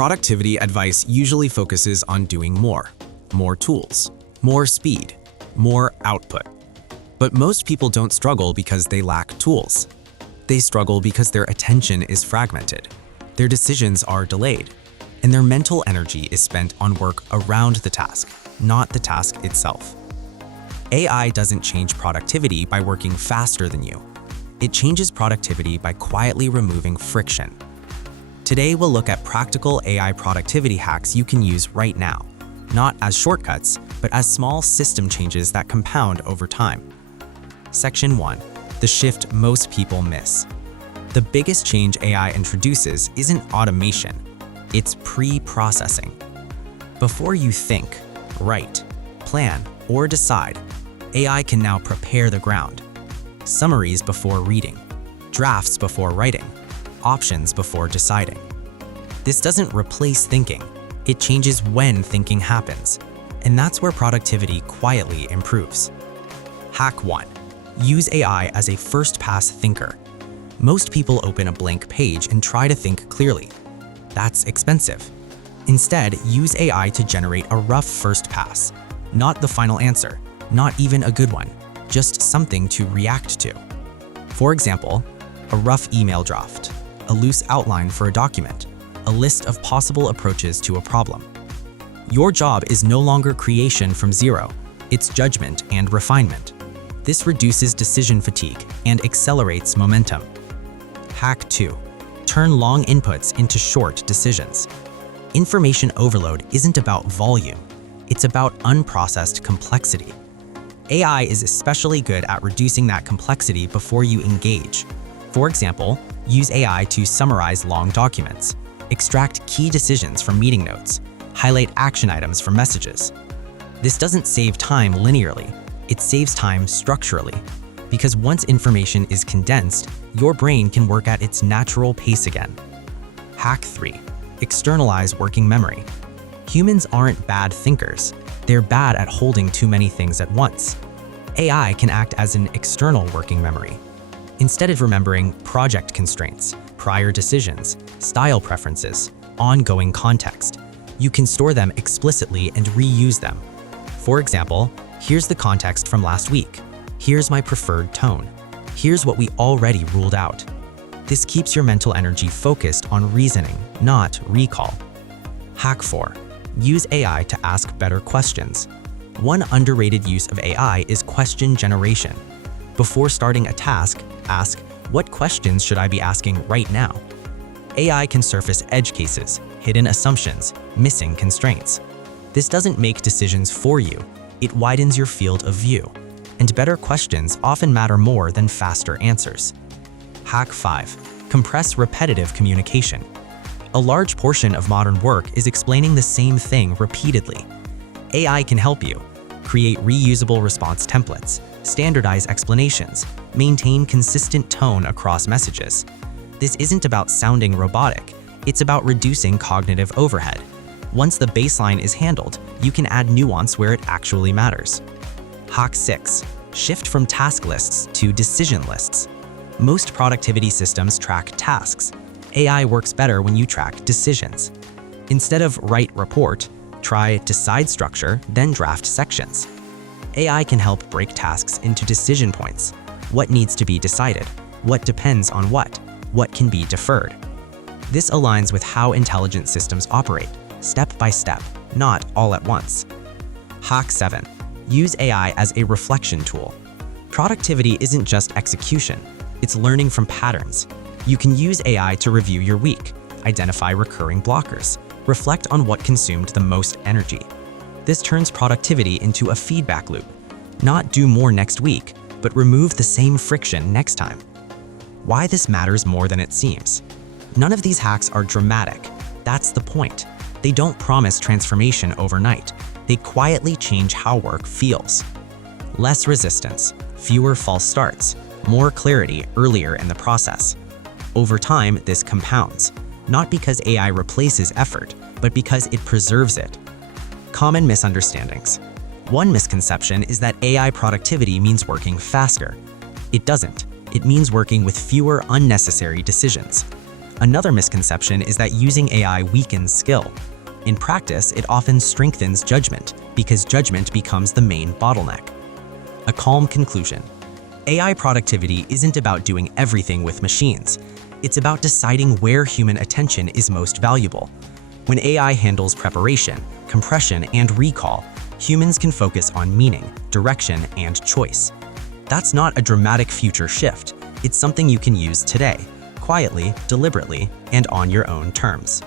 Productivity advice usually focuses on doing more tools, more speed, more output. But most people don't struggle because they lack tools. They struggle because their attention is fragmented, their decisions are delayed, and their mental energy is spent on work around the task, not the task itself. AI doesn't change productivity by working faster than you. It changes productivity by quietly removing friction. Today, we'll look at practical AI productivity hacks you can use right now, not as shortcuts, but as small system changes that compound over time. Section 1. The shift most people miss. The biggest change AI introduces isn't automation, it's pre-processing. Before you think, write, plan, or decide, AI can now prepare the ground. Summaries before reading, drafts before writing, options before deciding. This doesn't replace thinking, it changes when thinking happens, and that's where productivity quietly improves. Hack 1. Use AI as a first-pass thinker. Most people open a blank page and try to think clearly. That's expensive. Instead, use AI to generate a rough first pass, not the final answer, not even a good one, just something to react to. For example, a rough email draft, a loose outline for a document, a list of possible approaches to a problem. Your job is no longer creation from zero, it's judgment and refinement. This reduces decision fatigue and accelerates momentum. Hack 2. Turn long inputs into short decisions. Information overload isn't about volume, it's about unprocessed complexity. AI is especially good at reducing that complexity before you engage. For example, use AI to summarize long documents, extract key decisions from meeting notes, highlight action items from messages. This doesn't save time linearly, it saves time structurally, because once information is condensed, your brain can work at its natural pace again. Hack 3. Externalize working memory. Humans aren't bad thinkers, they're bad at holding too many things at once. AI can act as an external working memory. Instead of remembering project constraints, prior decisions, style preferences, ongoing context, you can store them explicitly and reuse them. For example, here's the context from last week. Here's my preferred tone. Here's what we already ruled out. This keeps your mental energy focused on reasoning, not recall. Hack 4. Use AI to ask better questions. One underrated use of AI is question generation. Before starting a task, ask, what questions should I be asking right now? AI can surface edge cases, hidden assumptions, missing constraints. This doesn't make decisions for you, it widens your field of view. And better questions often matter more than faster answers. Hack 5. Compress repetitive communication. A large portion of modern work is explaining the same thing repeatedly. AI can help you. Create reusable response templates, standardize explanations, maintain consistent tone across messages. This isn't about sounding robotic, it's about reducing cognitive overhead. Once the baseline is handled, you can add nuance where it actually matters. Hack 6. Shift from task lists to decision lists. Most productivity systems track tasks. AI works better when you track decisions. Instead of write report, try decide structure, then draft sections. AI can help break tasks into decision points. What needs to be decided? What depends on what can be deferred? This aligns with how intelligent systems operate, step by step, not all at once. Hack 7. Use AI as a reflection tool. Productivity isn't just execution, it's learning from patterns. You can use AI to review your week, identify recurring blockers, reflect on what consumed the most energy. This turns productivity into a feedback loop. Not do more next week, but remove the same friction next time. Why this matters more than it seems. None of these hacks are dramatic. That's the point. They don't promise transformation overnight. They quietly change how work feels. Less resistance, fewer false starts, more clarity earlier in the process. Over time, this compounds, not because AI replaces effort, but because it preserves it. Common misunderstandings. One misconception is that AI productivity means working faster. It doesn't. It means working with fewer unnecessary decisions. Another misconception is that using AI weakens skill. In practice, it often strengthens judgment because judgment becomes the main bottleneck. A calm conclusion. AI productivity isn't about doing everything with machines. It's about deciding where human attention is most valuable. When AI handles preparation, compression, and recall, humans can focus on meaning, direction, and choice. That's not a dramatic future shift. It's something you can use today, quietly, deliberately, and on your own terms.